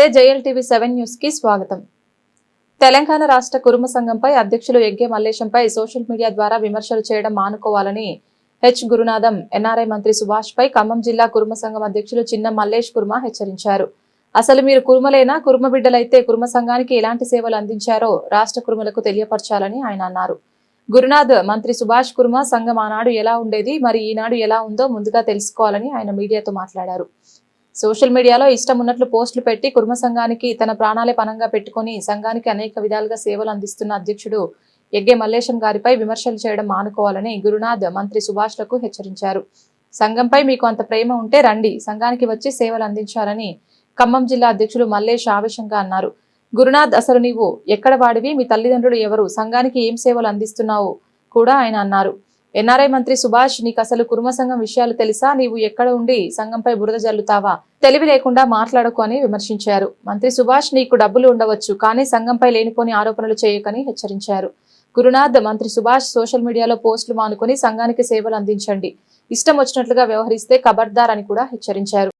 నమస్తే JLTV 7 news కి స్వాగతం. తెలంగాణ రాష్ట్ర కురుమ సంఘంపై అధ్యక్షులు ఎగ్గే మల్లేశంపై సోషల్ మీడియా ద్వారా విమర్శలు చేయడం మానుకోవాలని హెచ్ గురునాథం ఎన్ఆర్ఐ మంత్రి సుభాష్ పై ఖమ్మం జిల్లా కురుమ సంఘం అధ్యక్షులు చిన్న మల్లేష్ కుర్మ హెచ్చరించారు. అసలు మీరు కురుమలేనా? కురుమ బిడ్డలైతే కురుమ సంఘానికి ఎలాంటి సేవలు అందించారో రాష్ట్ర కురుమలకు తెలియపరచాలని ఆయన అన్నారు. గురునాథ్ మంత్రి సుభాష్ కుర్మ సంఘం ఆనాడు ఎలా ఉండేది, మరి ఈనాడు ఎలా ఉందో ముందుగా తెలుసుకోవాలని ఆయన మీడియాతో మాట్లాడారు. సోషల్ మీడియాలో ఇష్టం ఉన్నట్లు పోస్టులు పెట్టి కుర్మ సంఘానికి తన ప్రాణాలే పనంగా పెట్టుకుని సంఘానికి అనేక విధాలుగా సేవలు అందిస్తున్న అధ్యక్షుడు ఎగ్గే మల్లేశం గారిపై విమర్శలు చేయడం మానుకోవాలని గురునాథ్ మంత్రి సుభాష్లకు హెచ్చరించారు. సంఘంపై మీకు అంత ప్రేమ ఉంటే రండి, సంఘానికి వచ్చి సేవలు అందించాలని ఖమ్మం జిల్లా అధ్యక్షుడు మల్లేష్ ఆవేశంగా అన్నారు. గురునాథ్, అసలు నీవు ఎక్కడ వాడివి? మీ తల్లిదండ్రులు ఎవరు? సంఘానికి ఏం సేవలు అందిస్తున్నావు కూడా ఆయన అన్నారు. ఎన్ఆర్ఐ మంత్రి సుభాష్, నీకు అసలు కురుమ సంఘం విషయాలు తెలుసా? నీవు ఎక్కడ ఉండి సంఘంపై బురద జల్లుతావా? తెలివి లేకుండా మాట్లాడకు అని విమర్శించారు. మంత్రి సుభాష్, నీకు డబ్బులు ఉండవచ్చు, కానీ సంఘంపై లేనిపోని ఆరోపణలు చేయకని హెచ్చరించారు. గురునాథ్ మంత్రి సుభాష్ సోషల్ మీడియాలో పోస్టులు మానుకొని సంఘానికి సేవలు అందించండి, ఇష్టం వచ్చినట్లుగా వ్యవహరిస్తే ఖబర్దార్ అని కూడా హెచ్చరించారు.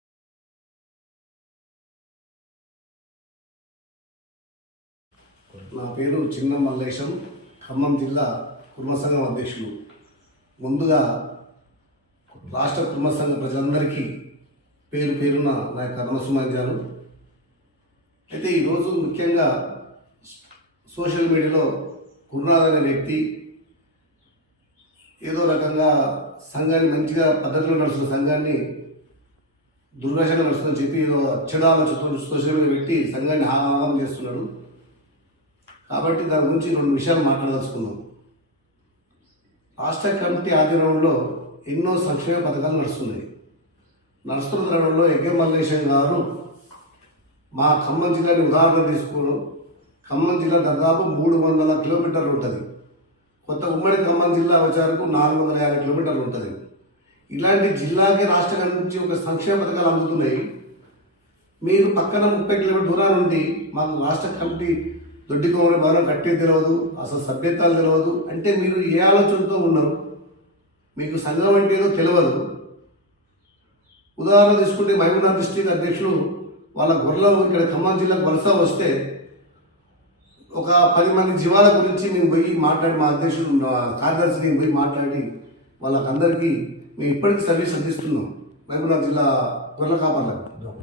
నా పేరు చిన్న మల్లేశం, ఖమ్మం జిల్లా కుర్మ సంఘం అధ్యక్షులు. ముందుగా రాష్ట్ర కుర్మ సంఘ ప్రజలందరికీ పేరు పేరున నా యొక్క నమస్సుమాంజాలు. అయితే ఈరోజు ముఖ్యంగా సోషల్ మీడియాలో గురునాథ్ అనే వ్యక్తి ఏదో రకంగా సంఘాన్ని మంచిగా పద్ధతిలో నడుస్తున్న సంఘాన్ని దుర్గశంగా నడుస్తుందని చెప్పి ఏదో చెడాలను సోషల్ మీడియా పెట్టి సంఘాన్ని హామం చేస్తున్నాడు. కాబట్టి దాని గురించి రెండు విషయాలు మాట్లాడదలుచుకుందాం. రాష్ట్ర కమిటీ ఆధీనంలో ఎన్నో సంక్షేమ పథకాలు నడుస్తున్న తరుణంలో ఎగ్గే మల్లేశం గారు మా ఖమ్మం జిల్లాని ఉదాహరణ తీసుకోవడం. ఖమ్మం జిల్లా దాదాపు 300 కిలోమీటర్లు ఉంటుంది. కొత్త ఉమ్మడి ఖమ్మం జిల్లా వచ్చేవరకు 450 కిలోమీటర్లు ఉంటుంది. ఇలాంటి జిల్లాకి రాష్ట్ర నుంచి ఒక సంక్షేమ పథకాలు అందుతున్నాయి. మీరు పక్కన 30 కిలోమీటర్ దూరం నుండి మాకు రాష్ట్ర కమిటీ దొడ్డికోమని భవనం కట్టేది తెలియదు, అసలు సభ్యత్వాలు తెలియదు అంటే మీరు ఏ ఆలోచనతో ఉన్నారు? మీకు సంఘం అంటే ఏదో తెలియదు. ఉదాహరణ తీసుకుంటే మహబూబ్నగర్ డిస్ట్రిక్ట్ అధ్యక్షులు వాళ్ళ గొర్రెలు ఇక్కడ ఖమ్మం జిల్లాకు వలస వస్తే ఒక 10 మంది జీవాల గురించి మేము పోయి మాట్లాడి, మా అధ్యక్షుడు కార్యదర్శిని పోయి మాట్లాడి వాళ్ళకందరికీ మేము ఇప్పటికీ సర్వీస్ అందిస్తున్నాం. మహబూబ్నగర్ జిల్లా గొర్రెల కాపర్లకు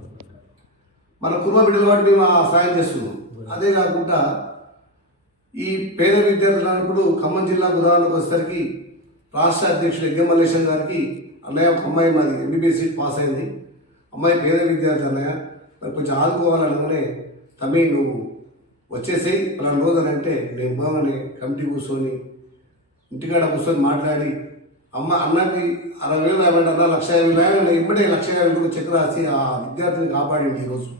మన కుర్మ బిడ్డల వాటి మేము సహాయం చేస్తున్నాం. అదే కాకుండా ఈ పేద విద్యార్థులు అన్నప్పుడు ఖమ్మం జిల్లా ఉదాహరణకు వచ్చేసరికి రాష్ట్ర అధ్యక్షుడు ఎగ్గే మల్లేశం గారికి అన్నయ్య ఒక అమ్మాయి మాది ఎంబీబీఎస్ సీట్ పాస్ అయింది, అమ్మాయి పేద విద్యార్థి అన్నయ్య, మరి కొంచెం ఆదుకోవాలనగానే తమ్మి నువ్వు వచ్చేసేయి పలానా రోజు అని అంటే నేను బాగానే కమిటీ కూర్చొని ఇంటికాడ కూర్చొని మాట్లాడి అన్నకి 60,000 ఇవ్వండి అన్న, 1,50,000 ఇమ్మడే 1,50,000 చెక్ రాసి ఆ విద్యార్థిని కాపాడింది. ఈరోజు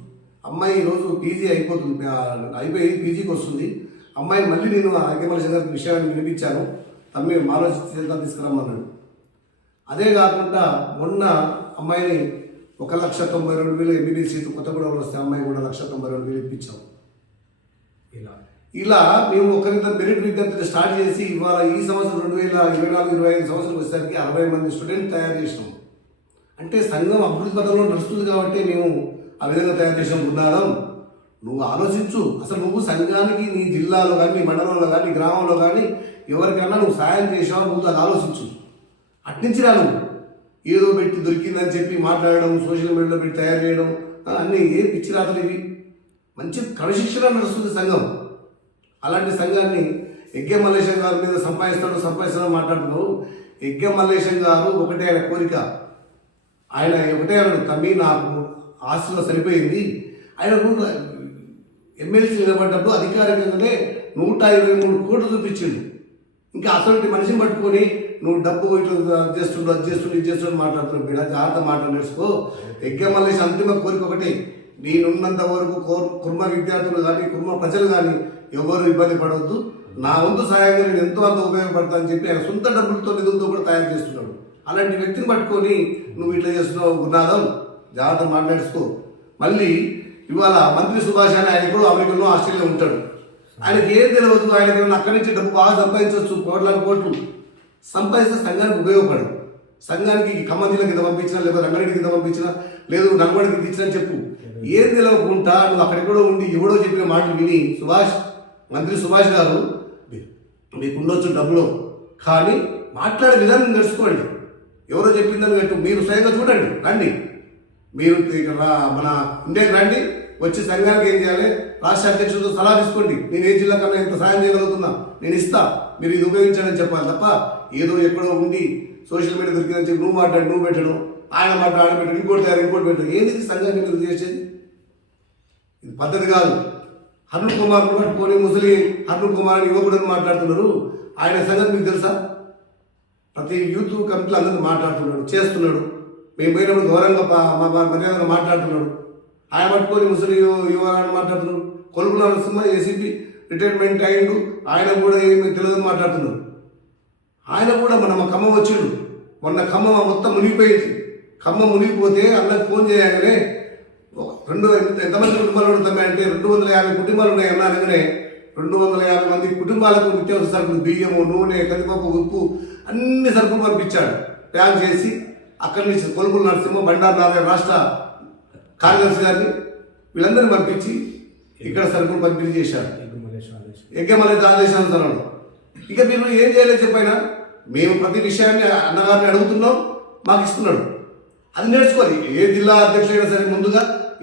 అమ్మాయి ఈరోజు పీజీ అయిపోతుంది, అయిపోయి పీజీకి వస్తుంది. అమ్మాయి మళ్ళీ నేను ఎగ్గే మల్లేశం గారికి విషయాన్ని వినిపించాను, తమ్మి ఆలోచించి తీసుకురమ్మన్నాడు. అదే కాకుండా మొన్న అమ్మాయిని 1,92,000 ఎంబీబీఎస్ సీటు కొత్తగూడెంలో వస్తే అమ్మాయి కూడా 1,92,000 ఇప్పించాం. ఇలా మేము ఒకరిద్దరు మెరిట్ విద్యార్థులు స్టార్ట్ చేసి ఇవాళ ఈ సంవత్సరం 2024-25 సంవత్సరం వచ్చేసరికి 60 మంది స్టూడెంట్ తయారు చేసినాం. అంటే సంఘం అభివృద్ధి పథంలో నడుస్తుంది కాబట్టి మేము ఆ విధంగా తయారు చేసాం. గురునాథం, నువ్వు ఆలోచించు, అసలు నువ్వు సంఘానికి నీ జిల్లాలో కానీ నీ మండలంలో కానీ నీ గ్రామంలో కానీ ఎవరికైనా నువ్వు సాయం చేసావు, నువ్వు అది ఆలోచించు. అట్నుంచి రా, నువ్వు ఏదో పెట్టి దొరికిందని చెప్పి మాట్లాడడం, సోషల్ మీడియాలో పెట్టి తయారు చేయడం అన్నీ ఏ పిచ్చి రాతలు ఇవి. మంచి క్రమశిక్షణ నడుస్తుంది సంఘం. అలాంటి సంఘాన్ని ఎగ్గే మల్లేశం గారి మీద సంపాదిస్తాడు మాట్లాడుతున్నావు. ఎగ్గే మల్లేశం గారు ఒకటే ఆయన కోరిక, ఆయన ఒకటే అన్నాడు, తమ్మి నాకు ఆస్తిలో సరిపోయింది. ఆయన ఎమ్మెల్సీ నిలబడ్డప్పుడు అధికారికంగానే 123 కోట్లు చూపించిండు. ఇంకా అసలు మనిషిని పట్టుకొని నువ్వు డబ్బు ఇట్లా అది చేస్తుండు మాట్లాడుతున్నావు. బిడ్డ జాగ్రత్త మాట నేర్చుకో. ఎగ్గే మల్లేశం అంతిమ కోరిక ఒకటే, నేనున్నంత వరకు కుర్మ విద్యార్థులు కానీ కుర్మ ప్రజలు కానీ ఎవరు ఇబ్బంది పడవద్దు, నా వంతు సహాయంగా నేను ఎంతో అంత ఉపయోగపడతా అని చెప్పి ఆయన సొంత డబ్బులతో నిధులతో కూడా తయారు చేస్తున్నాడు. అలాంటి వ్యక్తిని పట్టుకొని నువ్వు ఇట్లా చేస్తున్నావు గురునాథం, జాగ్రత్త మాట్లాడుకో. మళ్ళీ ఇవాళ మంత్రి సుభాష్ అని ఆయన కూడా అమెరికాలో ఆస్ట్రేలియా ఉంటాడు. ఆయనకి ఏం తెలియదు, ఆయనకి అక్కడి నుంచి డబ్బు బాగా సంపాదించవచ్చు, కోట్లు సంపాదిస్తే సంఘానికి ఉపయోగపడదు. సంఘానికి ఖమ్మం జిల్లాకి ఇంత పంపించినా లేకపోతే రంగారెడ్డికి ఇంత పంపించినా లేదు నల్గొండకి ఇది ఇచ్చినని చెప్పు. ఏం తెలియకుండా నువ్వు అక్కడెక్కడో ఉండి ఎవడో చెప్పిన మాటలు విని మంత్రి సుభాష్ గారు మీకు ఉండొచ్చు డబ్బులు, కానీ మాట్లాడే విధానం తెలుసుకోండి. ఎవరో చెప్పిందని గట్టు మీరు స్వయంగా చూడండి, రండి మీరు మన ఇండియాకి రండి, వచ్చి సంఘానికి ఏం చేయాలి రాష్ట్ర అధ్యక్షులతో సలహా తీసుకోండి. నేను ఏ జిల్లా కన్నా ఎంత సాయం చేయగలుగుతున్నా నేను ఇస్తా, మీరు ఇది ఉపయోగించాలని చెప్పాలి తప్ప ఏదో ఎక్కడో ఉండి సోషల్ మీడియా దొరికిందని చెప్పి నువ్వు మాట్లాడు నువ్వు పెట్టడం, ఆయన మాట్లాడు పెట్టడం, ఇంకోటి తయారు ఇంకోటి పెట్టడం, ఏంది సంఘాన్ని మీరు చేసేది? ఇది పద్ధతి కాదు. అరుణ్ కుమార్ పట్టుకొని ముసలి అరుణ్ కుమార్ అని యువకుడు అని మాట్లాడుతున్నారు. ఆయన సంగతి మీకు తెలుసా? ప్రతి యూత్ కమిటీలో అందరినీ మాట్లాడుతున్నాడు, చేస్తున్నాడు. మేము పోయినప్పుడు గౌరవంగా మర్యాదగా మాట్లాడుతున్నాడు. ఆయన పట్టుకొని ముసలి యువకుడు మాట్లాడుతున్నాడు. కొలుపుల నరసింహ ఏసీపీ రిటైర్మెంట్ అయ్యిండు, ఆయన కూడా ఏమి తెలియదని మాట్లాడుతున్నాడు. ఆయన కూడా మన ఖమ్మం వచ్చిండు. మొన్న ఖమ్మం మొత్తం మునిగిపోయింది. ఖమ్మం మునిగిపోతే అన్నకు ఫోన్ చేయగానే ఎంతమంది కుటుంబాలు ఉంటాయి అంటే 250 కుటుంబాలు ఉన్నాయి అన్న అనగానే 250 మంది కుటుంబాలకు నిత్యావసర సరుకులు బియ్యము, నూనె, కందిపప్పు, ఉప్పు అన్ని సరుకులు పంపించాడు. ప్యాక్ చేసి అక్కడి నుంచి కొలుపుల నరసింహ, బండారు నారాయణ రాష్ట్ర కార్యదర్శి గారిని వీళ్ళందరినీ పంపించి ఇక్కడ సరుకులు పంపిణీ చేశారు. యజ్ఞమల్లేశ ఆదేశానుసారం. ఇక మీరు ఏం చేయలేదు చెప్పైనా, మేము ప్రతి విషయాన్ని అన్నగారిని అడుగుతున్నాం, మాకు ఇస్తున్నాడు. అది నేర్చుకోవాలి. ఏ జిల్లా అధ్యక్షుడైనా సరే ముందుగా